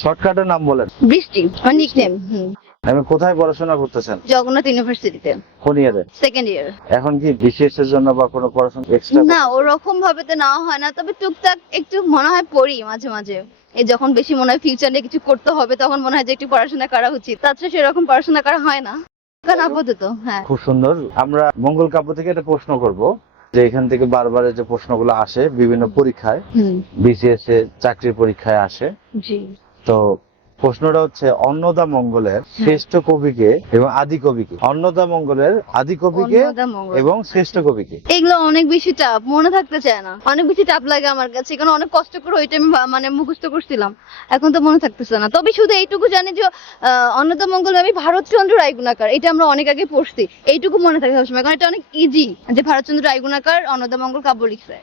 শর্টকাটের নাম বলেন। বৃষ্টি আমার নিকনেম। আমি কোথায় পড়াশোনা করতেছেন? জগন্নাথ ইউনিভার্সিটিতে কোন ইয়ারে? Second year. এখন কি বিসিএস এর জন্য বা কোনো পড়াশোনা এক্সট্রা? না, ওরকম ভাবে তো নেওয়া হয় না, তবে টুকটাক একটু মনে হয় পড়ি মাঝে মাঝে। এই যখন বেশি মনে হয় ফিউচার নিয়ে কিছু করতে হবে, তখন মনে হয় যে একটু পড়াশোনা করা উচিত। তাছাড়া সেরকম পড়াশোনা করা হয় না কারণ আপাতত। হ্যাঁ, খুব সুন্দর। আমরা মঙ্গল কাব্য থেকে একটা প্রশ্ন করব, যে এখান থেকে বারবার যে প্রশ্নগুলো আসে বিভিন্ন পরীক্ষায়, বিসিএস এ চাকরির পরীক্ষায় আসে। জি। তো প্রশ্নটা হচ্ছে অন্নদা মঙ্গলের শ্রেষ্ঠ কবিকে এবং আদি কবিকে। অন্নদা মঙ্গলের আদি কবিকে এবং শ্রেষ্ঠ কবিকে। এগুলো অনেক বেশি টাফ, মনে থাকতে চায় না, অনেক বেশি টাফ লাগে আমার কাছে, কারণ অনেক কষ্ট করে ওইটা আমি মানে মুখস্থ করছিলাম, এখন তো মনে থাকতেছে না। তবে শুধু এইটুকু জানি যে অন্নদা মঙ্গল আমি ভারতচন্দ্র রায়গুণাকার, এটা আমরা অনেক আগে পড়ছি, এইটুকু মনে থাকে সবসময়, কারণ এটা অনেক ইজি যে ভারতচন্দ্র রায়গুণাকার অন্নদা মঙ্গল কাব্য লিখছে,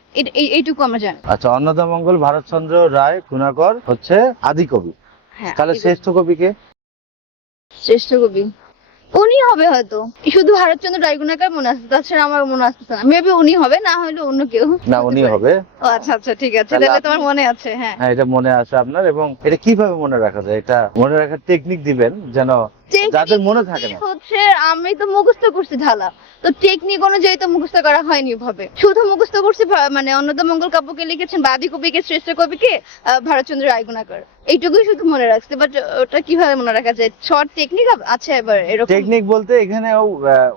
এইটুকু আমরা জানি। আচ্ছা, অন্নদা মঙ্গল ভারতচন্দ্র রায় গুণাকর হচ্ছে আদি কবি। হ্যাঁ, তাহলে শ্রেষ্ঠ কবিকে? শ্রেষ্ঠ কবি উনি হবে হয়তো, শুধু ভারতচন্দ্র রায়গুণাকার মনে আসছে, তাছাড়া আমার মনে আসতেছে না। মেবি উনি হবে, না হলে অন্য কেউ। না, উনি হবে। ও আচ্ছা আচ্ছা, ঠিক আছে, তাহলে তোমার মনে আছে। হ্যাঁ, হ্যাঁ, এটা মনে আছে আপনার। এবং এটা কিভাবে মনে রাখা যায়? এটা মনে রাখার টেকনিক দিবেন যেন যাদের মনে থাকে না। হচ্ছে আমি তো মুখস্থ করছি ঢালা, তো টেকনিক অনুযায়ী তো মুখস্থ করা হয়নি ভাবে, শুধু মুখস্থ করছি মানে অন্নদা মঙ্গল কাব্যকে লিখেছেন বাদি কবিকে, শ্রেষ্ঠ কবিকে ভারতচন্দ্র রায়গুণাকার, এইটুকুই শুধু মনে রাখছে। বাট ওটা কিভাবে মনে রাখা যায়? শর্ট টেকনিক আছে এবার এরকম টেকনিক বলতে এখানে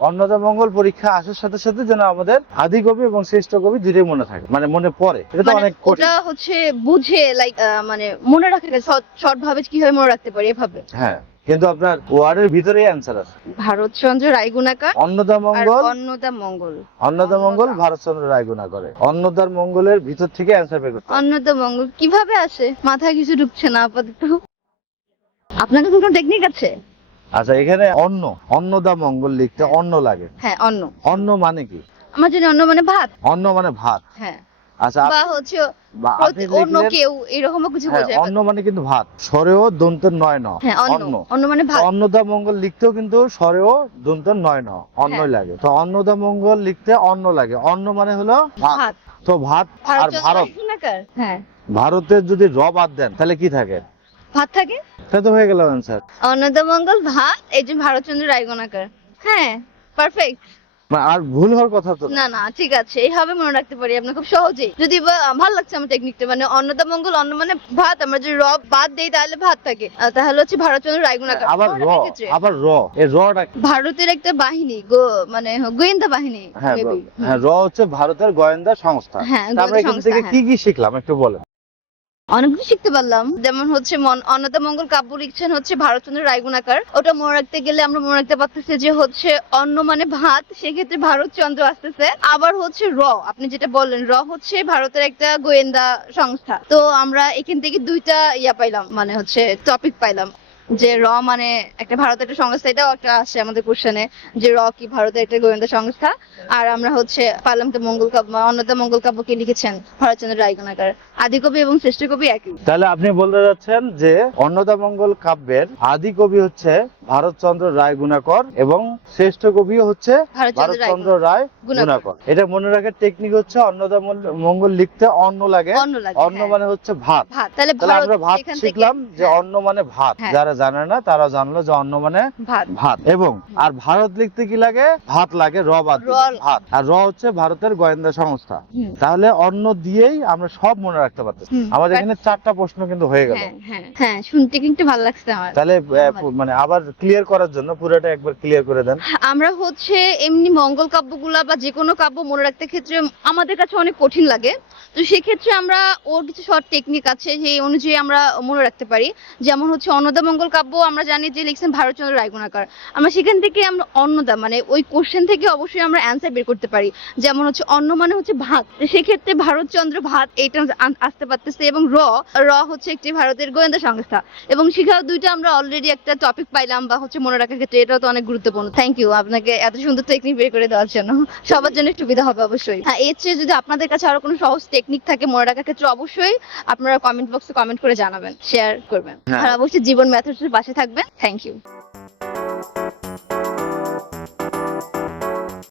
অন্নদা মঙ্গল পরীক্ষা আসার সাথে সাথে যেন আমাদের আদি কবি এবং শ্রেষ্ঠ কবি দুটোই মনে থাকে, মানে মনে পড়ে। এটা তো অনেক কঠিন। ওটা হচ্ছে বুঝে লাইক মানে মনে রাখা যায় শর্ট ভাবে কিভাবে মনে রাখতে পারি এভাবে। হ্যাঁ, কিন্তু আপনার ওয়ার্ডের ভিতরেই অ্যান্সার আছে। ভারতচন্দ্র রায়গুণাকার, অন্নদা মঙ্গল, অন্নদা মঙ্গল, অন্নদা মঙ্গল ভারতচন্দ্র রায়গুণাকর। অন্নদার মঙ্গলের ভিতর থেকে অ্যান্সার বের করতে হবে। অন্নদা মঙ্গল কিভাবে আসে মাথায় কিছু ঢুকছে না আপাতত। আপনার কাছে কোনো টেকনিক আছে? আচ্ছা, এখানে অন্নদা মঙ্গল লিখতে অন্ন লাগে। হ্যাঁ, অন্ন মানে কি? আমার জানি অন্ন মানে ভাত। অন্ন মানে ভাত। হ্যাঁ, আচ্ছা, বা হচ্ছে আপনি অন্য কেউ এরকমও কিছু বোঝায়। অন্ন মানে কিন্তু ভাত, স্বরেও দন্তের নয় ন। হ্যাঁ, অন্ন মানে ভাত। অন্নদা মঙ্গল লিখতেও কিন্তু স্বরেও দন্তের নয় ন, অন্নই লাগে। তো অন্নদা মঙ্গল লিখতে অন্ন লাগে। অন্ন মানে হলো ভাত। তো ভাত আর ভারত, হ্যাঁ, ভারতের যদি র বাদ দেন তাহলে কি থাকে? ভাত থাকে। তাহলে তো হয়ে গেল অ্যান্সার। অন্নদা মঙ্গল ভাত, এই যে ভারতচন্দ্র রায়গুণাকার। হ্যাঁ, পারফেক্ট। আর ভুল হওয়ার কথা তো না না, ঠিক আছে, এইভাবে মনে রাখতে পারি আমরা খুব সহজেই। যদি ভালো লাগছে আমার টেকনিকটা, মানে অন্নদা মঙ্গল, অন্ন মানে ভাত, আমরা যদি র বাদ দেই তাহলে ভাত থাকে, তাহলে হচ্ছে ভারতচন্দ্র রায়গুণাকার। আবার এই রটা ভারতের একটা বাহিনী, মানে গোয়েন্দা বাহিনী। হ্যাঁ, র হচ্ছে ভারতের গোয়েন্দা সংস্থা। হ্যাঁ, আমরা এখান থেকে কি কি শিখলাম একটু বলেন। অনেক কিছু শিখতে পারলাম, যেমন হচ্ছে অন্নদা মঙ্গল কাব্য লিখছেন হচ্ছে ভারতচন্দ্র রায়গুণাকার, ওটা মনে রাখতে গেলে আমরা মনে রাখতে পারতেছি যে হচ্ছে অন্ন মানে ভাত, সেক্ষেত্রে ভারতচন্দ্র আসতেছে। আবার হচ্ছে র, আপনি যেটা বললেন, র হচ্ছে ভারতের একটা গোয়েন্দা সংস্থা। তো আমরা এখান থেকে দুইটা পাইলাম, মানে হচ্ছে টপিক পাইলাম, যে র মানে একটা ভারতের একটা সংস্থা, এটাও একটা আসে আমাদের কোশ্চেনে, যে র কি ভারতের একটা গোয়েন্দা সংস্থা। আর আমরা হচ্ছে পারলাম তো মঙ্গল কাব্য, অন্নদা মঙ্গল কাব্যকে লিখেছেন ভারতচন্দ্র রায়গুণাকার, আদি কবি এবং শ্রেষ্ঠ কবি একই। তাহলে আপনি বলতে যাচ্ছেন যে অন্নদা মঙ্গল কাব্যের আদি কবি হচ্ছে ভারতচন্দ্র রায়গুণাকর এবং শ্রেষ্ঠ কবি হচ্ছে ভারতচন্দ্র রায়গুণাকর। এটা মনে রাখার টেকনিক হচ্ছে অন্নদা মঙ্গল লিখতে অন্ন লাগে। অন্ন মানে হচ্ছে ভাত। তাহলে আমরা ভাত শিখলাম যে অন্ন মানে ভাত। যারা জানে না তারা জানলো যে অন্ন মানে ভাত। এবং আর ভারত লিখতে কি লাগে? ভাত লাগে, র বাদ ভাত। আর র হচ্ছে ভারতের গোয়েন্দা সংস্থা। তাহলে অন্ন দিয়েই আমরা সব মনে রাখতে পারতেছি। আমাদের এখানে 4টা প্রশ্ন কিন্তু হয়ে গেল। হ্যাঁ, শুনতে কিন্তু ভালো লাগছে আমার। তাহলে মানে আবার ক্লিয়ার করার জন্য পুরোটা একবার ক্লিয়ার করে দেন। আমরা হচ্ছে এমনি মঙ্গল কাব্যগুলা বা যে কোনো কাব্য মনে রাখতে ক্ষেত্রে আমাদের কাছে অনেক কঠিন লাগে, তো সেক্ষেত্রে আমরা ওর কিছু শর্ট টেকনিক আছে, সেই অনুযায়ী আমরা মনে রাখতে পারি। যেমন হচ্ছে অন্নদা মঙ্গল কাব্য আমরা জানি যে লিখছেন ভারতচন্দ্র রায়গুণাকার, আমরা সেখান থেকে আমরা অন্নদা মানে ওই কোশ্চেন থেকে অবশ্যই আমরা অ্যান্সার বের করতে পারি। যেমন হচ্ছে অন্ন মানে হচ্ছে ভাত, সেক্ষেত্রে ভারতচন্দ্র ভাত এইটা আসতে পারতেছে। এবং র হচ্ছে একটি ভারতের গোয়েন্দা সংস্থা, এবং শিখাও দুইটা আমরা অলরেডি একটা টপিক পাইলাম বা হচ্ছে মনে রাখার ক্ষেত্রে, এটাও তো অনেক গুরুত্বপূর্ণ। থ্যাংক ইউ আপনাকে এত সুন্দর টেকনিক বের করে দেওয়ার জন্য, সবার জন্য সুবিধা হবে অবশ্যই। হ্যাঁ, এর চেয়ে যদি আপনাদের কাছে আরো কোনো সহজ টেকনিক থাকে মনে রাখার ক্ষেত্রে, অবশ্যই আপনারা কমেন্ট বক্সে কমেন্ট করে জানাবেন, শেয়ার করবেন। আর অবশ্যই জীবন মেথডসের পাশে থাকবেন। Thank you.